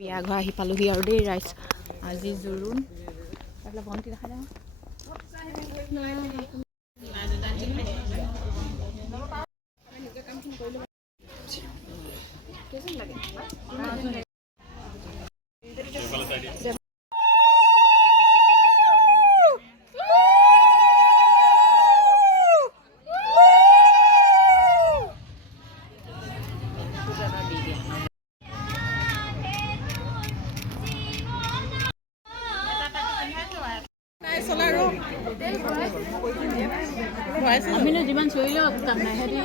বিয়া ঘৰ আহি পালোহি আৰু দেই ৰাইজ আজি জোৰোণ তাহলে ভণ্টি দেখা যাও আমি যিমান চলিলেও কাম নাই হেৰি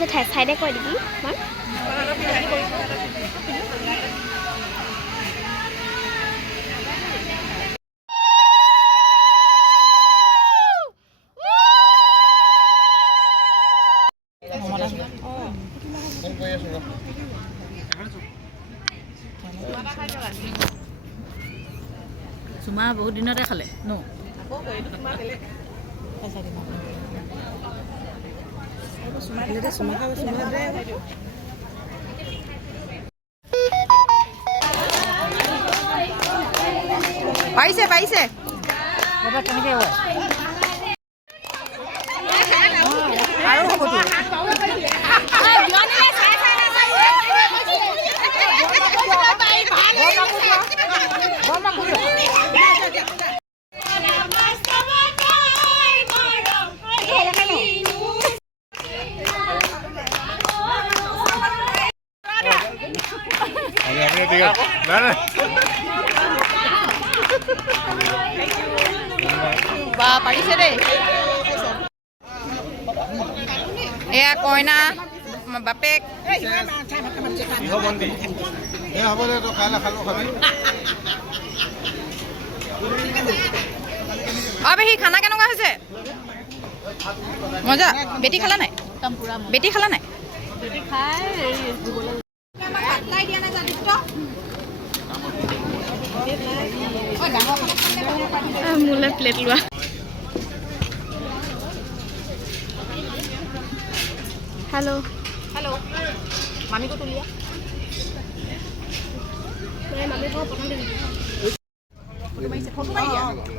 যে ঠাইডে কৈ দিবি চুমা বহুত দিনতে খালে ন পাইছে কেনেকে হয় আৰু হ'বতো বা পাৰিছে দেই এয়া কইনা বাপেক পেহী খানা কেনেকুৱা হৈছে মজা বেটি খালা নাই মোলে প্লেট লোৱা हेलो मामी को तो लिया मैं मम्मी को पकड़ ली फोटो